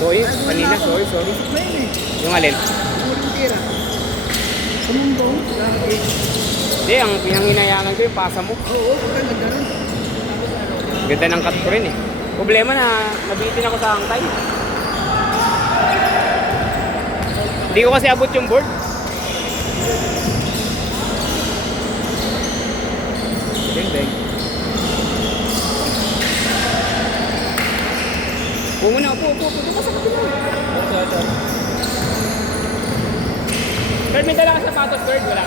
Sorry, kanina. Sorry. Yung alin? Hindi, ang pinanginayangan ko yung pasa mo. Ganda ng cut ko rin eh. Problema na nabitin ako sa angkay. Hindi ko kasi abot yung board. Deng. Upo muna, upo. Doon ka sa kapila. Bird, may dala ka sapatos, Bird? Wala.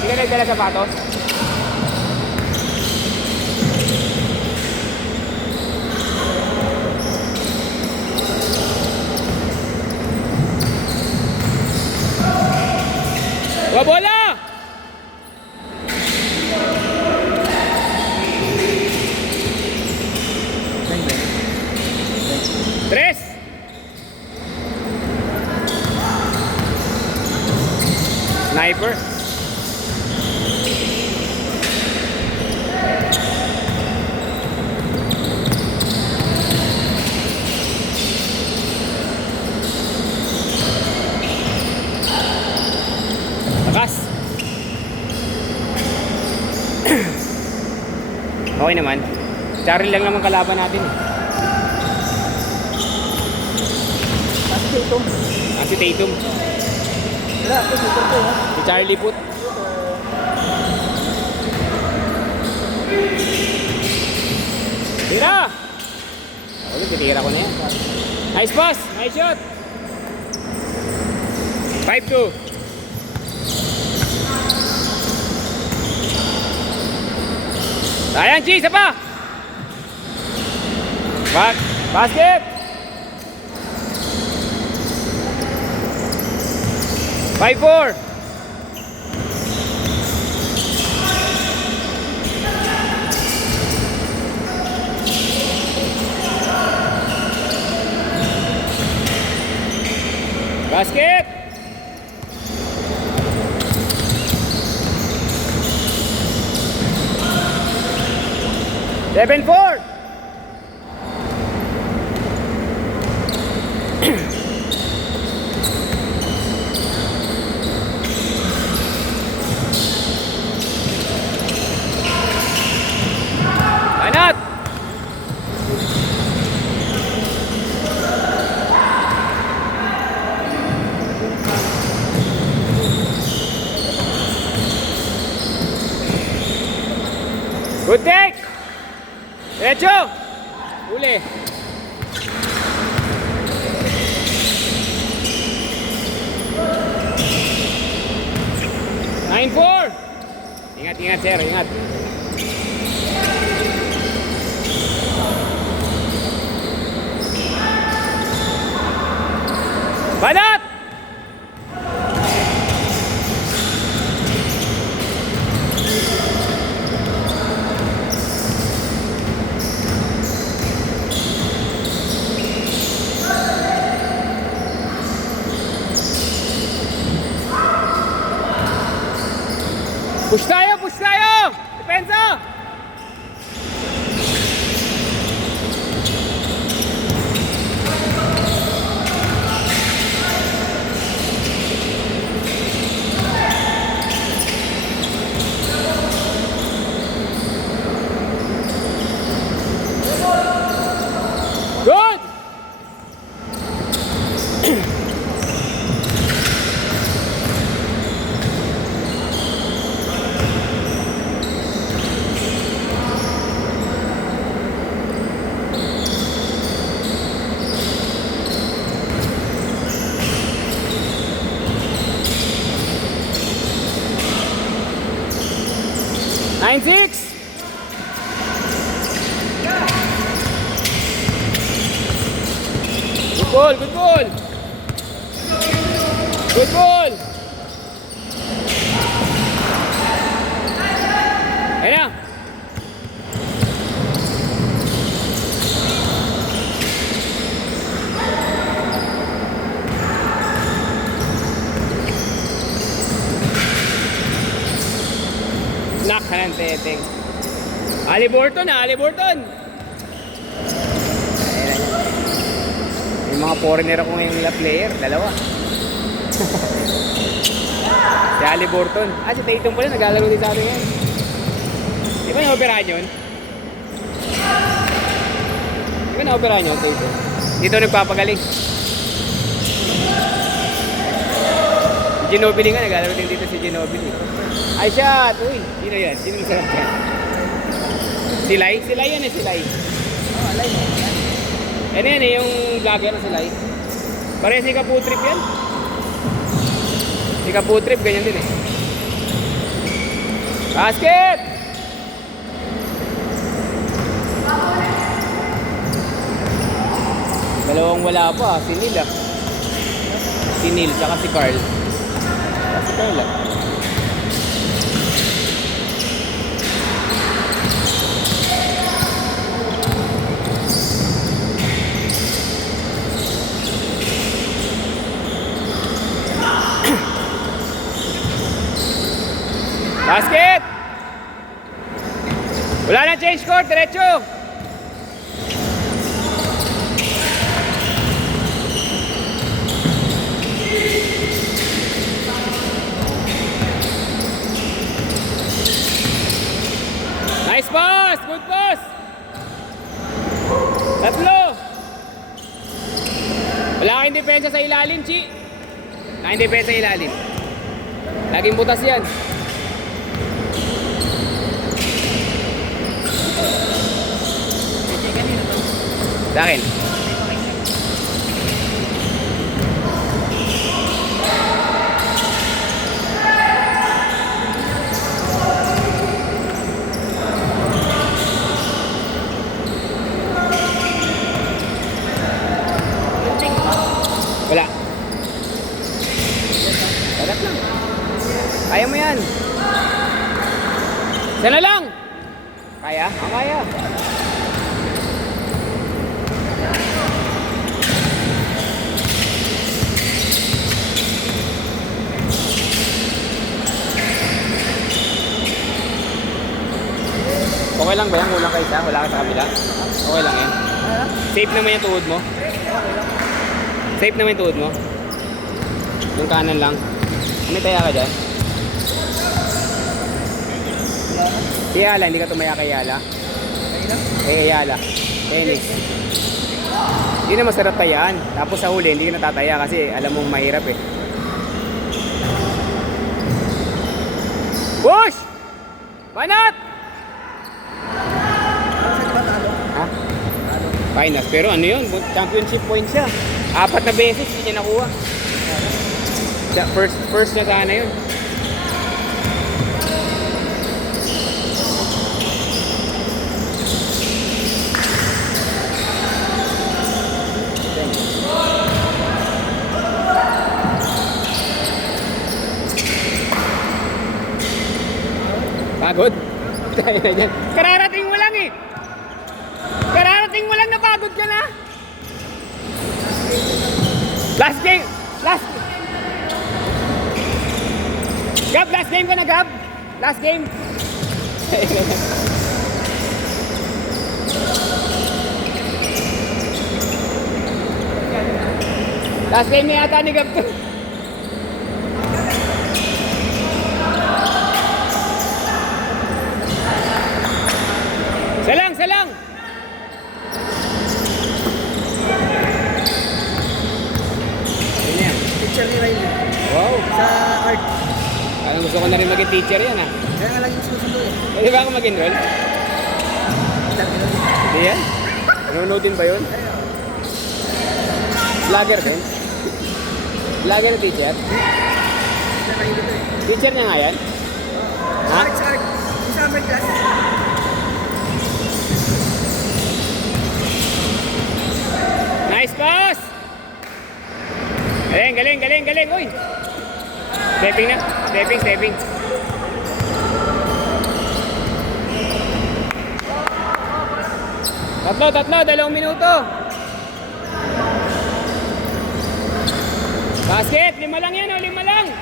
Hindi ka nagdala sapatos? Bola! Tres! Sniper. Lakas. Okay naman. Charlie lang naman kalaban natin eh. Si Tatum. Si Charlie Put. Tira! Ulit, titira ko na yan. Nice pass! Nice shot! 5-2. Ayan, Chi! Isa pa! Basket! 5-4. Basket. 7-4. Banat. Good take. Derecho. Uli. Nine-4. Ingat, sir. Ingat. Banat! Push tayo! Depensa! Good! Nine-6. Good ball. Ayun na. Knock ka ng teteng. Ali Burton. Yung mga foreigner ako ngayong player, dalawa. Si Haliburton. Si Tatum pala, naglalaro din sa atin ngayon. Di ba na-operahan yun? Di ba na-operahan yun, Tatum? Dito nagpapagaling. Ginobili nga, naglalaro din dito si Ginobili. Ay, shot! Uy, sino yan? Sino yung sarap yan? Silay? Silay yan eh, Silay. Alay mo. Ano yan eh, yung vlogger na Silay. Parehas si Kaputrip yan. Si Kaputrip, ganyan din eh. Basket! Dalawang wala pa, si Neil ah. Si Neil, saka si Carl. Si Carl ah. Basket! Wala na change court, diretso! Nice pass! Good pass! Tatlo! Wala kang depensa sa ilalim, Chi. Wala kang depensa sa ilalim. Laging butas yan. Sa akin. Wala. Sarap lang. Kaya mo yan. Sana lang. Kaya? Kaya. Okay lang ba yan? Kulang ka isa? Wala ka sa kabila? Okay lang yan. Safe naman yung tuhod mo? Safe naman yung tuhod mo? Yung kanan lang. May taya ka dyan? Si Yala, hindi ka tumaya kay Yala? Kay Yala. Tennis. Hindi na masarap tayaan. Tapos sa huli, hindi ka natataya kasi alam mong mahirap eh. Push! Banat! Ha? Finals. Pero ano yun? Championship points siya. 4 na beses hindi niya nakuha. First na sana yun. Pagod? Kararating mo lang eh. Kararating mo lang, napagod ka na. Last game. Gab, last game ka na, Gab. Last game. Last game na yata ni Gab to. Salang! Teacher ni Riley. Wow! Sa art. Parang gusto ko na rin maging teacher yan ah. Kaya nga lang yung susundo eh. Pwede ba ako mag-enroll? Hindi yan? Nanonood din ba yun? Vlogger din? Vlogger na teacher? Teacher niya nga yan? Ha? Art. Yung summer class. Nice pass! Galing! Uy! Stepping na. Stepping. Tatlo, 2 minuto. Basket, 5 lang yan, 5 lang.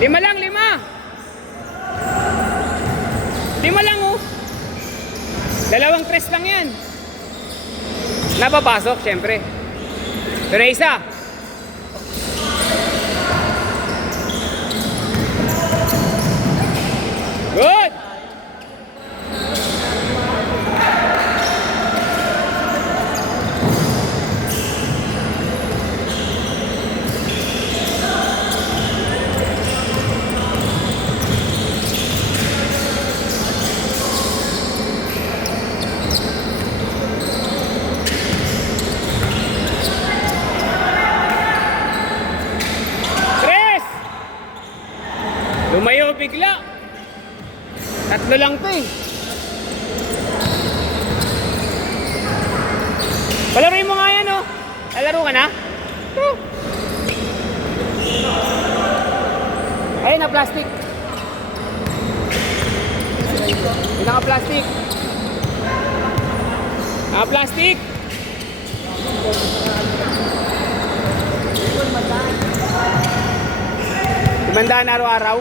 5 lang, 5. 5 lang oh. 2 tres lang yan. Napapasok, syempre. Ito na isa. Good! Tres! Lumayo bigla. Tatlo lang to eh. Palaruin mo nga yan oh. Lalaro ka na? Ayun na plastic. Naka-plastic. Naka-plastic. Tumandaan araw-araw.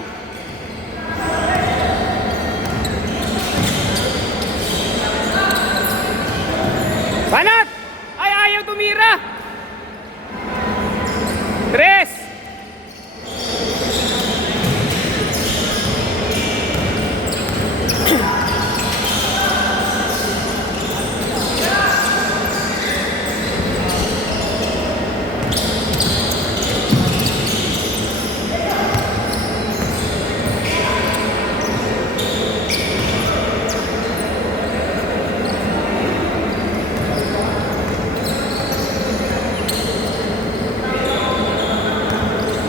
Banat! Ay, ayaw tumira! Tres!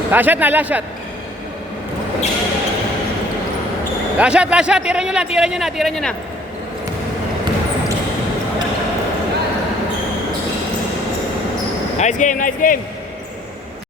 Last shot na, last shot. Last shot, last shot. Tira nyo lang, tira nyo na, tira nyo na. Nice game, nice game.